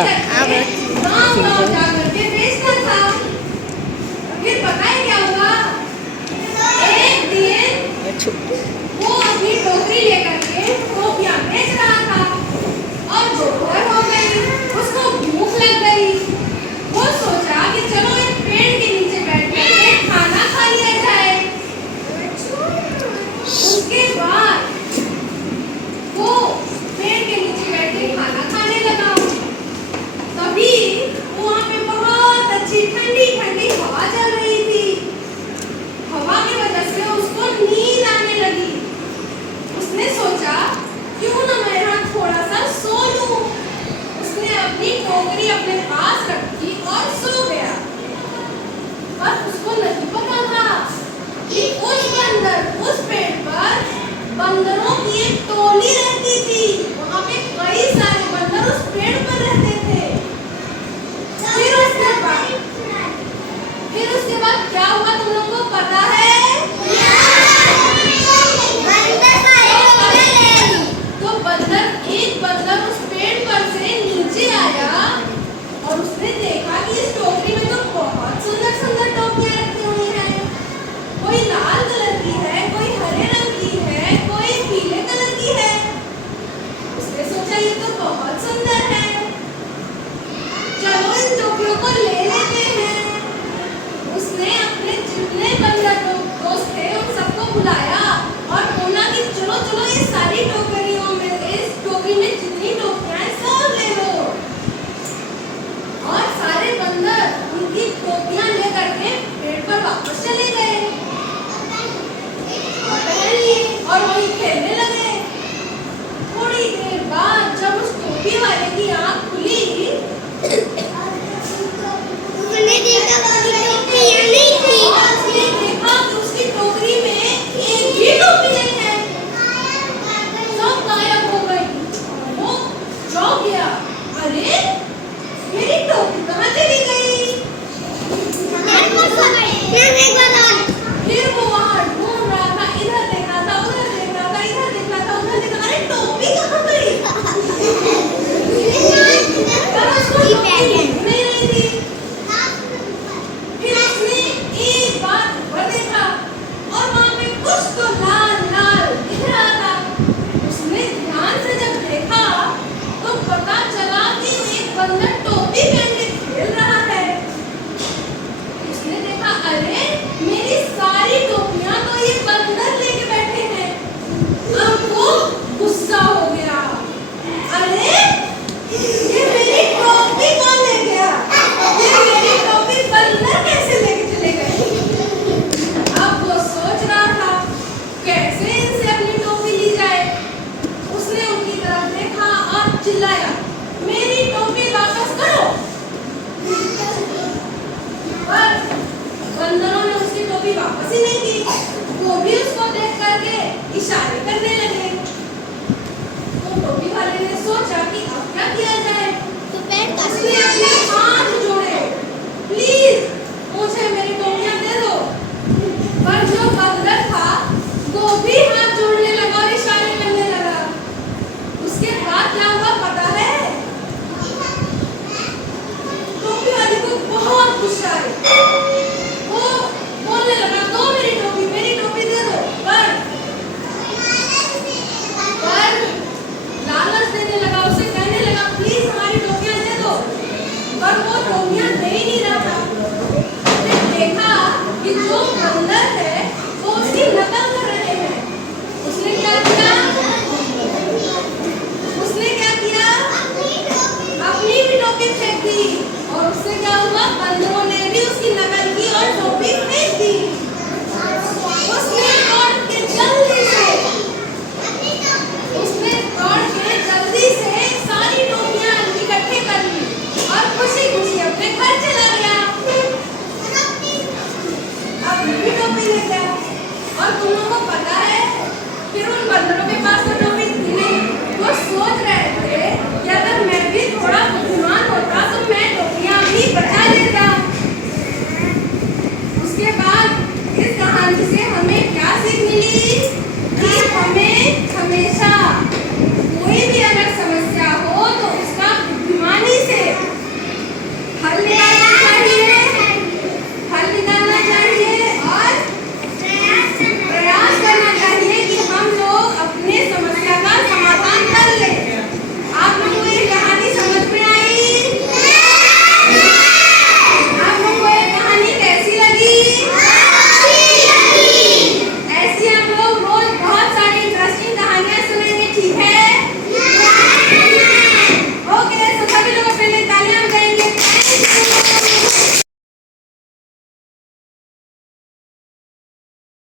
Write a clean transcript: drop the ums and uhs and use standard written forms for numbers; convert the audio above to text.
था। गाँव-गाँव जाकर के बेचता था। फिर पता है क्या हुआ? एक दिन वो अपनी टोकरी लेकर के टोपियाँ बेच रहा था और दोपहर हो गई, उसको भूख लग गई। वो सोचा कि चलो एक पेड़ के नीचे बैठ के खाना खा लिया जाए। उसके बाद वो पेड़ के नीचे बैठ के खाना खाने लगा। तभी वहाँ पे बहुत अच्छी ठंडी ठंडी हवा चल रही थी। हवा की वजह से उसको नींद आने लगी। उसने सोचा क्यों ना मैं यहाँ थोड़ा सा सो लूं। उसने अपनी टोकरी अपने पास रखी और सो गया। पर उसको नहीं पता था कि उस पेड़ पर बंदरों की एक टोली रहती थी। वहाँ पे कई सारे बंदर उस पेड़ पर रहते थे। फिर उसके बाद क्या हुआ तुम लोगों को पता है? तो एक बंदर उस पेड़ पर से नीचे आया और उसने देखा कि इस टोकरी में तो बहुत सुंदर सुंदर टोपियां रखी हुई हैं। कोई लाल कलर की है, कोई हरे रंग की है, कोई पीले कलर की है। उसने सोचा ये तो बहुत सुंदर है, चलो इन टोपियों को ले लेते हैं। उसने अपने जितने बंदर दोस्त थे उन सबको बुलाया और बोला कि चलो चलो ये सारी टोकरियों में, इस टोकरी में जितनी टोपियां हैं सब ले लो। और सारे बंदर उनकी टोपियां लेकर के पेड़ पर वापस चले गए और पहन लिए और वहीं खेलने लगे। थोड़ी देर बाद जब उस टोपी वाले की आंख खुली देखा कि उसकी टोकरी में एक भी टोपी नहीं है, सब गायब हो गई। वो चौंक गया, अरे मेरी टोपी कहाँ चली गई? फिर वो वहाँ ढूंढ रहा था, इधर देख रहा था, उधर देख रहा था, इधर देख रहा था, उधर देख रहा था, अरे टोपी कहाँ गई? पर उसको टोपी दिख नहीं रही थी। फिर उसने एक बार ऊपर देखा और वहाँ पे कुछ तो लाल लाल दिख रहा था। उसने ध्यान से जब देखा तो पता चला कि एक बंदर टोपी पहन के खेल रहा है। उसने देखा अरे मेरी सारी टोपियां तो ये बंदर लेके बैठे हैं। अब वो गुस्सा हो गया, अरे ये मेरी टोपी कौन ले गया? ये मेरी टोपी बंदर कैसे लेके चले गए? अब वो सोच रहा था कैसे इनसे अपनी टोपी ली जाए। उसने उनकी तरफ देखा और चिल्लाया, मेरी टोपी वापस करो। पर बंदरों ने उसकी टोपी वापस ही नहीं की। वो भी उसको देख करके इशारे करने लगे। तो टोपी वाले ने सोचा कि अब क्या किया जाए। उसने अपने हाथ जोड़े, प्लीज मुझे मेरी टोपियां दे दो। पर जो बंदर था वो भी हाथ जोड़ने लगा और इशारे करने लगा। उसके बाद क्या हुआ पता है? टोपी वाले को बहुत गुस्सा आया। वो बोलने लगा, दो मेरी टोपी दे दो। पर लालच देने लगा, उसे कहने लगा प्लीज हमारी टोपियां दे दो। पर वो टोपियां दे ही नहीं रहा था। उसने देखा कि जो बंदर है वो उसकी नकल कर रहे हैं। उसने क्या किया? अपनी भी टोपी फेंक दी और उससे क्या हुआ? बंदरों ने भी उसकी नकल की और टोपी फेंक दी।